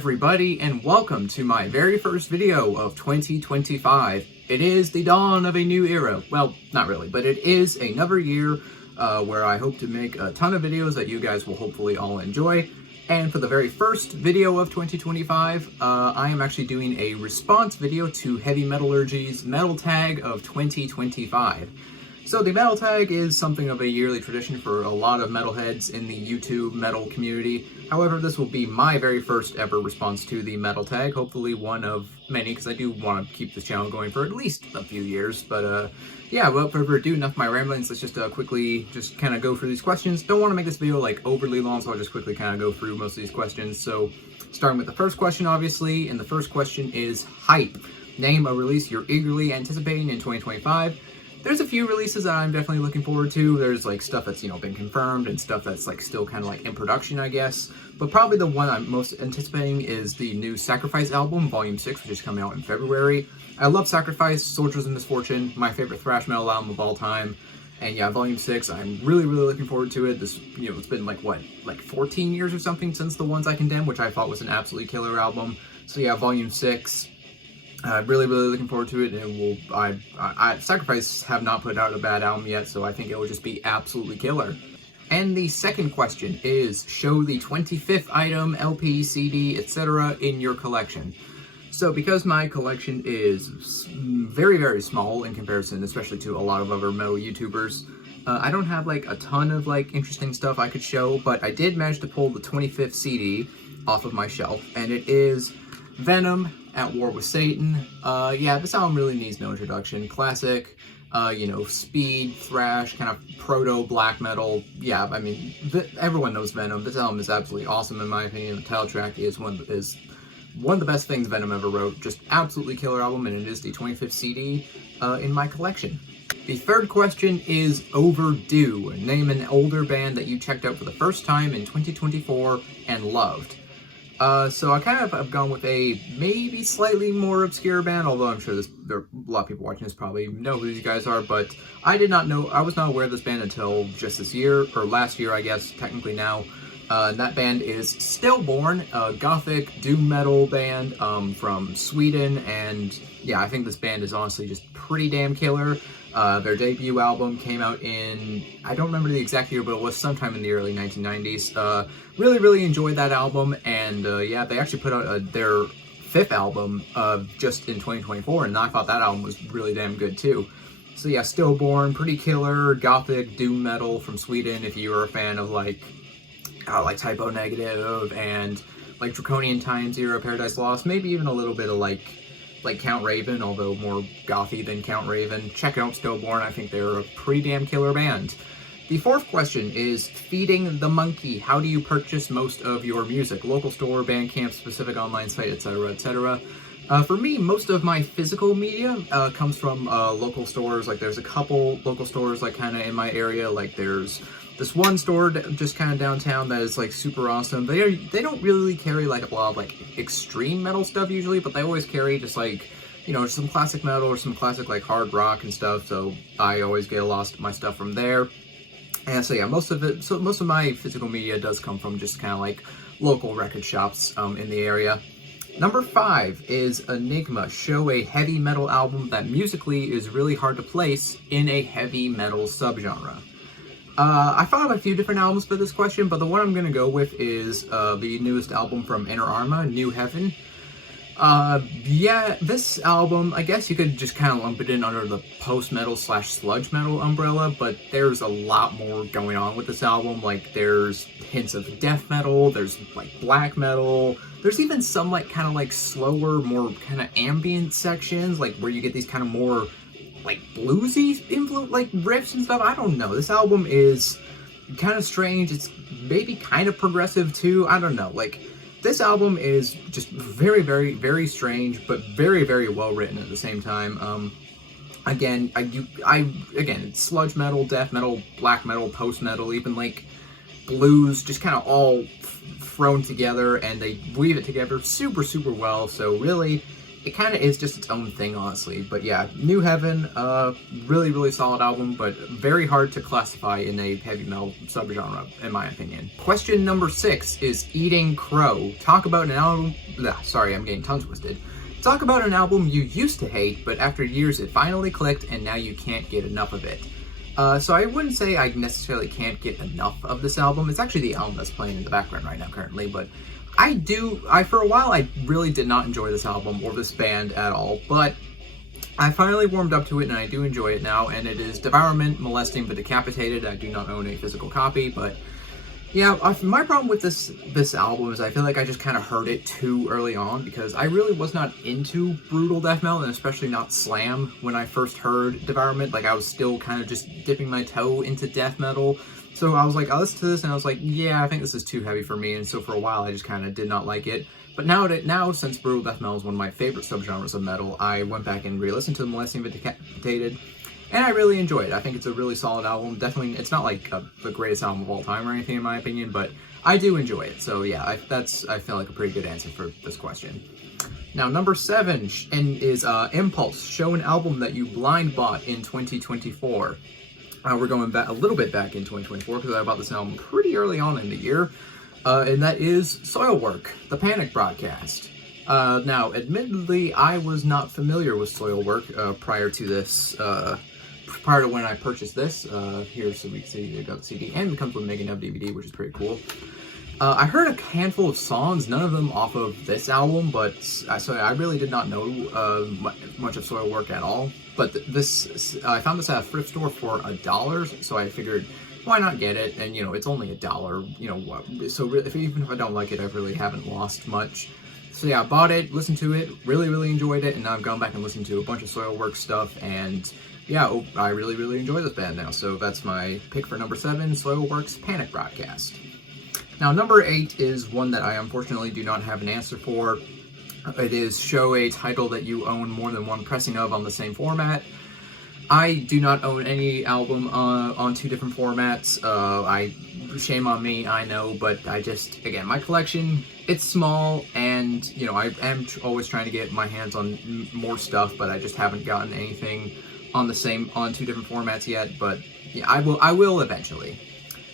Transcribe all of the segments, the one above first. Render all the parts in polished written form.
everybody, and welcome to my very first video of 2025. It is the dawn of a new era. Well, not really, but it is another year where I hope to make a ton of videos that you guys will hopefully all enjoy. And for the very first video of 2025, I am actually doing a response video to Heavy Metallurgy's Metal Tag of 2025. So the Metal Tag is something of a yearly tradition for a lot of metalheads in the YouTube metal community. However, this will be my very first ever response to the Metal Tag, hopefully one of many, because I do want to keep this channel going for at least a few years. But yeah, without further ado, enough of my ramblings, let's just quickly just kind of go through these questions. Don't want to make this video like overly long, so I'll just quickly kind of go through most of these questions. So starting with the first question, obviously, and the first question is hype. Name a release you're eagerly anticipating in 2025. There's a few releases that I'm definitely looking forward to. There's like stuff that's, been confirmed and stuff that's like still kind of like in production, I guess. But probably the one I'm most anticipating is the new Sacrifice album, Volume 6, which is coming out in February. I love Sacrifice, Soldiers of Misfortune, my favorite thrash metal album of all time. And yeah, Volume 6, I'm really looking forward to it. This, it's been like 14 years or something since The Ones I Condemn, which I thought was an absolutely killer album. So yeah, Volume 6. Really looking forward to it, and Sacrifice have not put out a bad album yet, so I think it will just be absolutely killer. And the second question is, show the 25th item, LP, CD, etc. in your collection. So because my collection is very small in comparison, especially to a lot of other metal YouTubers, I don't have like a ton of like interesting stuff I could show, but I did manage to pull the 25th CD off of my shelf, and it is Venom, At War with Satan. Yeah, this album really needs no introduction. Classic, speed, thrash, kind of proto-black metal. Yeah, I mean, everyone knows Venom. This album is absolutely awesome in my opinion. The title track is one of the best things Venom ever wrote. Just absolutely killer album, and it is the 25th CD in my collection. The third question is overdue. Name an older band that you checked out for the first time in 2024 and loved. So I kind of have gone with a maybe slightly more obscure band, although I'm sure there are a lot of people watching this probably know who these guys are, but I was not aware of this band until just this year, or last year I guess, technically now. And that band is Stillborn, a gothic doom metal band from Sweden, and yeah, I think this band is honestly just pretty damn killer. Their debut album came out in, I don't remember the exact year, but it was sometime in the early 1990s. Really enjoyed that album, and yeah, they actually put out their 5th album just in 2024, and I thought that album was really damn good too. So yeah, Stillborn, pretty killer, gothic doom metal from Sweden. If you are a fan of like Typo Negative and like Draconian Times era, Paradise Lost, maybe even a little bit of like Count Raven, although more gothy than Count Raven, check out Stillborn. I think they're a pretty damn killer band. The fourth question is Feeding the Monkey. How do you purchase most of your music? Local store, Bandcamp, specific online site, etc. For me, most of my physical media comes from local stores. Like there's a couple local stores like kind of in my area. Like there's this one store just kind of downtown that is like super awesome. They don't really carry like a lot of like extreme metal stuff usually, but they always carry just like, some classic metal or some classic like hard rock and stuff. So I always get a lot of my stuff from there. And so yeah, most of my physical media does come from just kind of like local record shops in the area. Number 5 is Enigma. Show a heavy metal album that musically is really hard to place in a heavy metal subgenre. I thought of a few different albums for this question, but the one I'm going to go with is the newest album from Inner Arma, New Heaven. Yeah, this album, I guess you could just kind of lump it in under the post-metal / sludge metal umbrella, but there's a lot more going on with this album. Like, there's hints of death metal, there's like black metal, there's even some like kind of like slower, more kind of ambient sections, like where you get these kind of more like bluesy influence, like riffs and stuff. I don't know. This album is kind of strange. It's maybe kind of progressive too. I don't know. Like, this album is just very strange, but very well written at the same time. Again, it's sludge metal, death metal, black metal, post metal, even like blues, just kind of all thrown together, and they weave it together super well. So really, it kind of is just its own thing, honestly. But yeah, New Heaven, really, really solid album, but very hard to classify in a heavy metal subgenre, in my opinion. Question number 6 is Eating Crow. Talk about an album, sorry, I'm getting tongue twisted. Talk about an album you used to hate, but after years it finally clicked and now you can't get enough of it. So I wouldn't say I necessarily can't get enough of this album. It's actually the album that's playing in the background right now currently, but for a while I really did not enjoy this album or this band at all, but I finally warmed up to it and I do enjoy it now, and it is Devourment, Molesting but Decapitated. I do not own a physical copy, but yeah, my problem with this album is I feel like I just kind of heard it too early on, because I really was not into brutal death metal, and especially not slam when I first heard Devourment. Like, I was still kind of just dipping my toe into death metal. So I was like, I listened to this and I was like, yeah, I think this is too heavy for me. And so for a while I just kind of did not like it. But now since brutal death metal is one of my favorite subgenres of metal, I went back and re-listened to Molesting but Decapitated. And I really enjoy it. I think it's a really solid album. Definitely, it's not like the greatest album of all time or anything in my opinion, but I do enjoy it. So yeah, I feel like a pretty good answer for this question. Now, number 7 is Impulse. Show an album that you blind bought in 2024. We're going back a little bit back in 2024 because I bought this album pretty early on in the year, and that is Soilwork, the Panic Broadcast. Now, admittedly, I was not familiar with Soilwork prior to this. Prior to when I purchased this, here, so we can see I got the CD, and it comes with Mega Nub DVD, which is pretty cool. I heard a handful of songs, none of them off of this album, but so I really did not know much of Soilwork at all. But I found this at a thrift store for $1, so I figured, why not get it? And you know, it's only $1. You know, so even if I don't like it, I really haven't lost much. So yeah, I bought it, listened to it, really enjoyed it, and now I've gone back and listened to a bunch of Soilwork stuff, and yeah, I really enjoy this band now. So that's my pick for number 7, Soilwork's Panic Broadcast. Now, number 8 is one that I unfortunately do not have an answer for. It is show a title that you own more than one pressing of on the same format. I do not own any album on 2 different formats. Shame on me, I know, but again, my collection, it's small, and you know, I am always trying to get my hands on more stuff, but I just haven't gotten anything on 2 different formats yet. But yeah, I will eventually.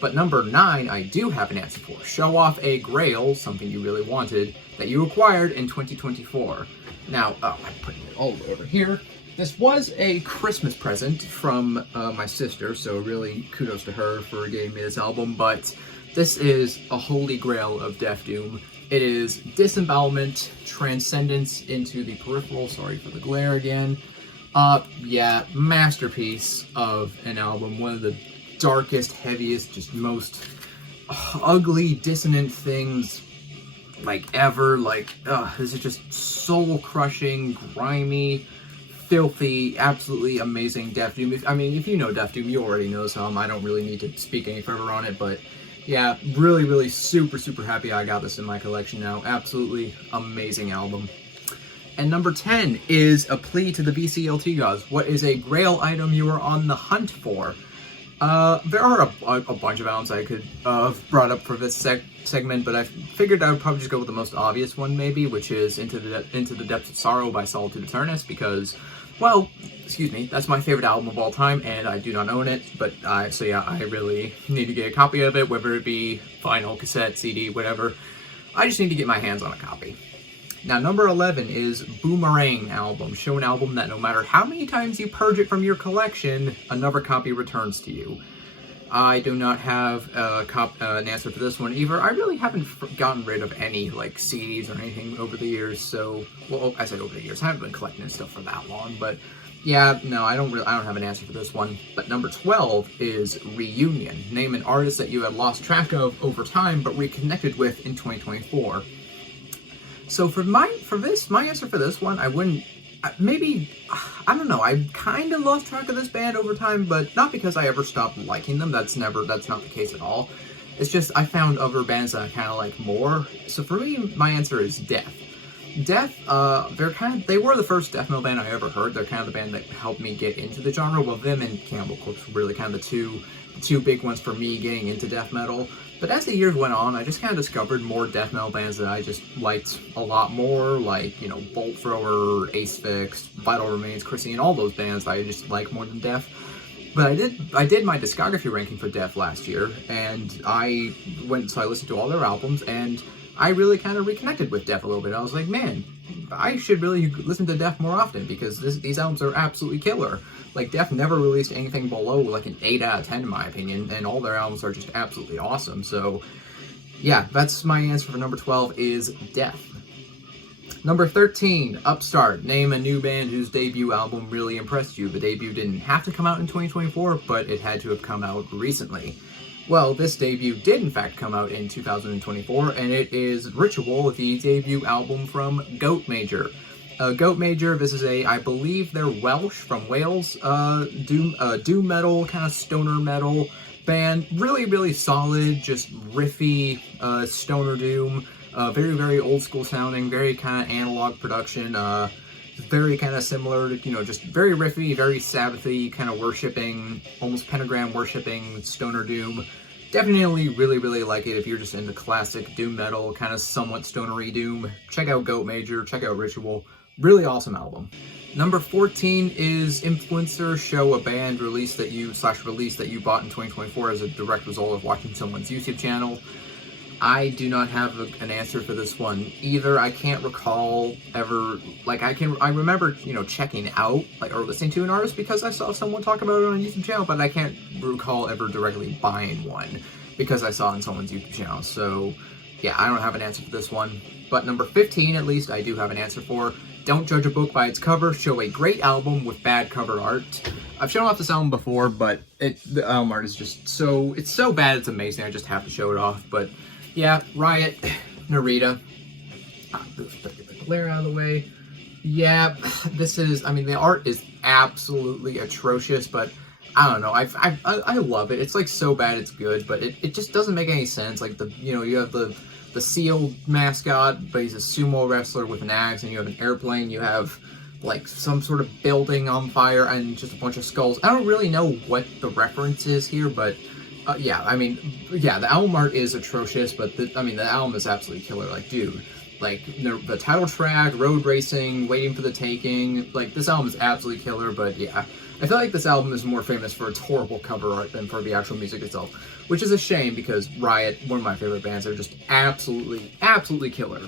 But number 9, I do have an answer for. Show off a grail, something you really wanted, that you acquired in 2024. Now, I'm putting it all over here. This was a Christmas present from my sister, so really kudos to her for getting me this album, but this is a holy grail of Death Doom. It is Disembowelment, Transcendence into the Peripheral, sorry for the glare again. Yeah, masterpiece of an album, one of the darkest, heaviest, just most ugly, dissonant things like ever. Like, this is just soul-crushing, grimy, filthy, absolutely amazing Death Doom. If you know Death Doom, you already know some. I don't really need to speak any further on it, but yeah, really super happy I got this in my collection now. Absolutely amazing album. And number 10 is A Plea to the VCLT Gods. What is a grail item you are on the hunt for? There are a bunch of albums I could have brought up for this segment, but I figured I would probably just go with the most obvious one, maybe, which is Into the Depths of Sorrow by Solitude Eternus, because, well, excuse me, that's my favorite album of all time, and I do not own it, but so yeah, I really need to get a copy of it, whether it be vinyl, cassette, CD, whatever. I just need to get my hands on a copy. Now, number 11 is Boomerang album. Show an album that no matter how many times you purge it from your collection, another copy returns to you. I do not have an answer for this one either. I really haven't gotten rid of any like CDs or anything over the years. So, well, I said over the years. I haven't been collecting stuff for that long, but yeah, no, I don't have an answer for this one. But number 12 is Reunion. Name an artist that you had lost track of over time but reconnected with in 2024. So my answer for this one, I don't know, I kind of lost track of this band over time, but not because I ever stopped liking them. That's not the case at all. It's just I found other bands that I kind of like more. So for me, my answer is Death. Death, they were the first death metal band I ever heard. They're kind of the band that helped me get into the genre. Well, them and Cannibal Corpse were really kind of the two big ones for me getting into death metal. But as the years went on, I just kind of discovered more death metal bands that I just liked a lot more, like, you know, Bolt Thrower, Asphyx, Vital Remains, Chrissy, and all those bands I just like more than Death. But I did my discography ranking for Death last year, and I listened to all their albums, and I really kind of reconnected with Death a little bit. I was like, man, I should really listen to Death more often, because these albums are absolutely killer. Like, Death never released anything below like an 8 out of 10 in my opinion, and all their albums are just absolutely awesome. So yeah, that's my answer for number 12 is Death. Number 13, Upstart. Name a new band whose debut album really impressed you. The debut didn't have to come out in 2024, but it had to have come out recently. Well, this debut did in fact come out in 2024, and it is Ritual, the debut album from Goat Major. Goat Major, this is I believe they're Welsh, from Wales, doom metal, kind of stoner metal band. Really, really solid, just riffy, stoner doom. Very, very old school sounding, very kind of analog production, very kind of similar to, you know, just very riffy, very Sabbathy, kind of worshipping, almost pentagram worshipping stoner doom. Definitely really, really like it if you're just into classic doom metal, kind of somewhat stonery doom. Check out Goat Major, check out Ritual. Really awesome album. Number 14 is Influencer. Show a band release that you bought in 2024 as a direct result of watching someone's YouTube channel. I do not have an answer for this one either. I can't recall ever, like, I remember, you know, checking out, like, or listening to an artist because I saw someone talk about it on a YouTube channel, but I can't recall ever directly buying one because I saw it on someone's YouTube channel. So yeah, I don't have an answer for this one. But number 15, at least, I do have an answer for. Don't judge a book by its cover. Show a great album with bad cover art. I've shown off this album before, but the album art is just it's so bad it's amazing. I just have to show it off. But yeah, Riot, Narita. Get the glare out of the way. Yeah, the art is absolutely atrocious, but I don't know. I love it. It's like so bad it's good, but it just doesn't make any sense. Like, you have the seal mascot, but he's a sumo wrestler with an axe, and you have an airplane, you have like some sort of building on fire, and just a bunch of skulls. I don't really know what the reference is here, but the album art is atrocious, but the album is absolutely killer. Like, dude, like the title track, Road Racing, Waiting for the Taking, like, this album is absolutely killer. But yeah, I feel like this album is more famous for its horrible cover art than for the actual music itself, which is a shame because Riot, one of my favorite bands, are just absolutely, absolutely killer.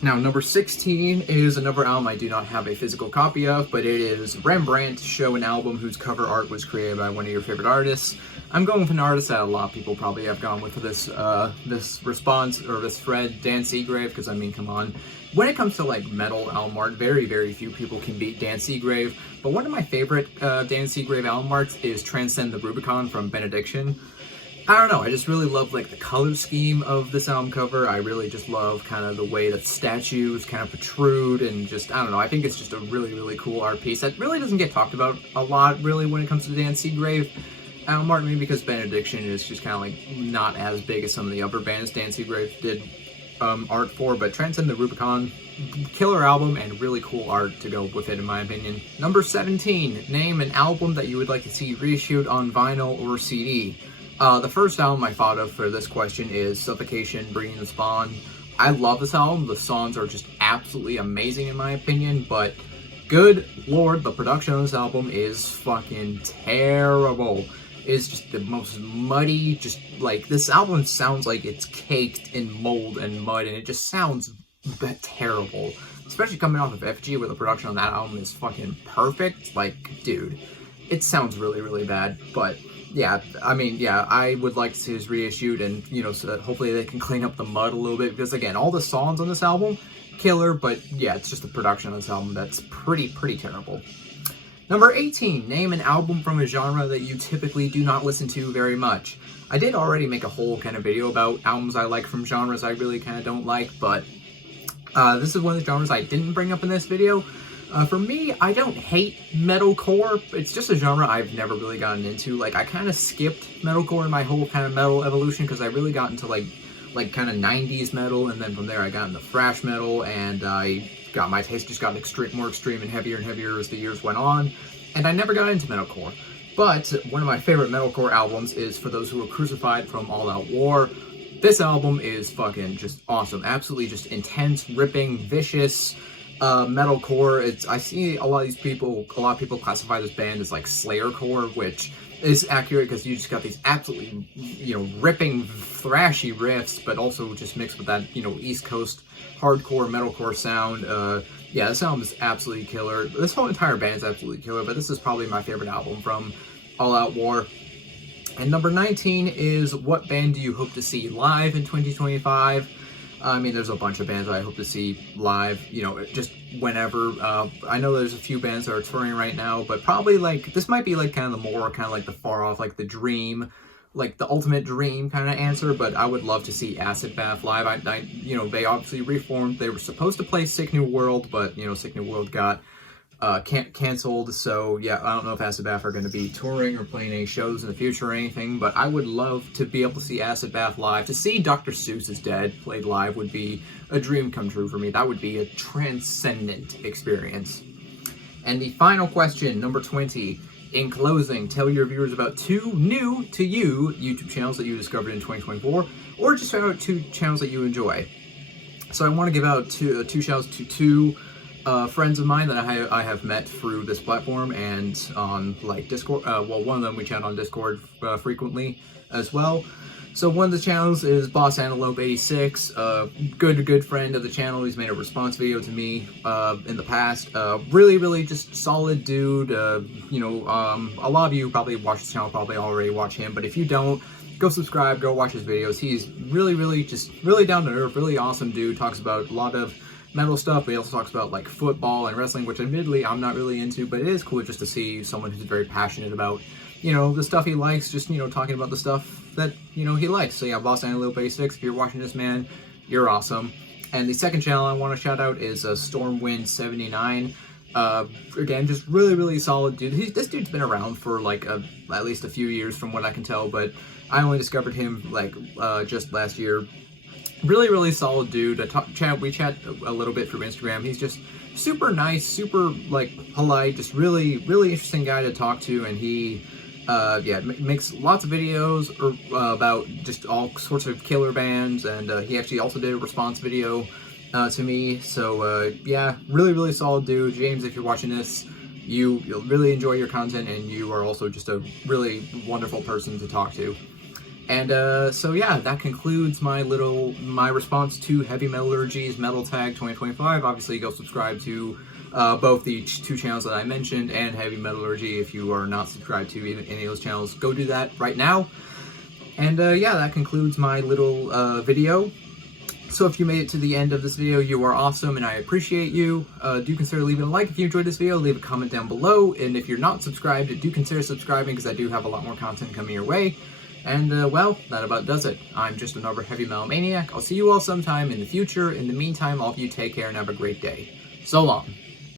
Now, number 16 is another album I do not have a physical copy of, but it is Rembrandt. Show an album whose cover art was created by one of your favorite artists. I'm going with an artist that a lot of people probably have gone with for this response, or this thread, Dan Seagrave, because, I mean, come on. When it comes to, like, metal album art, very, very few people can beat Dan Seagrave, but one of my favorite Dan Seagrave album arts is Transcend the Rubicon from Benediction. I don't know, I just really love, like, the color scheme of this album cover. I really just love kind of the way that statues kind of protrude, and just, I don't know, I think it's just a really, really cool art piece that really doesn't get talked about a lot, really, when it comes to Dan Seagrave album art, maybe because Benediction is just kind of, like, not as big as some of the other bands Dan Seagrave did art for, but Transcend the Rubicon, killer album and really cool art to go with it, in my opinion. Number 17, name an album that you would like to see reissued on vinyl or CD. The first album I thought of for this question is Suffocation, Breeding the Spawn. I love this album. The songs are just absolutely amazing in my opinion, but good lord, the production on this album is fucking terrible. It's just the most muddy, just like, this album sounds like it's caked in mold and mud, and it just sounds terrible. Especially coming off of FG, where the production on that album is fucking perfect. Like, dude, it sounds really, really bad, but yeah, I would like to see this reissued, and, you know, so that hopefully they can clean up the mud a little bit, because, again, all the songs on this album, killer, but yeah, it's just the production on this album that's pretty terrible. Number 18, name an album from a genre that you typically do not listen to very much. I did already make a whole kind of video about albums I like from genres I really kind of don't like, but this is one of the genres I didn't bring up in this video. For me, I don't hate metalcore. It's just a genre I've never really gotten into. Like, I kind of skipped metalcore in my whole kind of metal evolution, because I really got into, like, like kind of 90s metal, and then from there I got into thrash metal, and my taste just got more extreme and heavier as the years went on, and I never got into metalcore. But one of my favorite metalcore albums is For Those Who Were Crucified from All Out War. This album is fucking just awesome, absolutely just intense, ripping, vicious metalcore. I see a lot of people classify this band as like Slayercore, which is accurate because you just got these absolutely, ripping, thrashy riffs, but also just mixed with that, East Coast hardcore metalcore sound. Yeah, this album is absolutely killer. This whole entire band is absolutely killer, but this is probably my favorite album from All Out War. And number 19 is What Band Do You Hope to See Live in 2025? I mean, there's a bunch of bands I hope to see live, just whenever. I know there's a few bands that are touring right now, but probably this might be kind of the far off, like the dream, like the ultimate dream kind of answer, but I would love to see Acid Bath live. They obviously reformed. They were supposed to play Sick New World, but, Sick New World got canceled, so yeah, I don't know if Acid Bath are going to be touring or playing any shows in the future or anything, but I would love to be able to see Acid Bath live. To see Dr. Seuss Is Dead played live would be a dream come true for me. That would be a transcendent experience. And the final question, number 20. In closing, tell your viewers about 2 new to you YouTube channels that you discovered in 2024, or just shout out 2 channels that you enjoy. So I want to give out two shout outs to 2 friends of mine that I have met through this platform and on Discord. Well, one of them we chat on Discord frequently as well. So one of the channels is Boss Antelope 86, good friend of the channel. He's made a response video to me in the past. Really just solid dude. A lot of you probably watch this channel, probably already watch him, but if you don't, go subscribe, go watch his videos. He's really down to earth, really awesome dude. Talks about a lot of metal stuff, but he also talks about football and wrestling, which admittedly I'm not really into, but it is cool just to see someone who's very passionate about the stuff he likes, just talking about the stuff that he likes. So yeah, Boss Antelope 86, if you're watching this, man, you're awesome. And the second channel I want to shout out is Stormwind 79. Again, just really solid dude. This dude's been around for at least a few years from what I can tell, but I only discovered him just last year. Really solid dude. We chat a little bit through Instagram. He's just super nice, super polite, just really interesting guy to talk to, and he makes lots of videos about just all sorts of killer bands, and he actually also did a response video to me. So yeah, really solid dude. James, if you're watching this, you'll really enjoy your content, and you are also just a really wonderful person to talk to. And so yeah, that concludes my response to Heavy Metallurgy's Metal Tag 2025. Obviously, go subscribe to both the 2 channels that I mentioned and Heavy Metallurgy. If you are not subscribed to any of those channels, go do that right now. And yeah, that concludes my little video. So if you made it to the end of this video, you are awesome and I appreciate you. Do consider leaving a like if you enjoyed this video, leave a comment down below, and if you're not subscribed, do consider subscribing because I do have a lot more content coming your way. And, well, that about does it. I'm just another Heavy Metal Maniac. I'll see you all sometime in the future. In the meantime, all of you take care and have a great day. So long.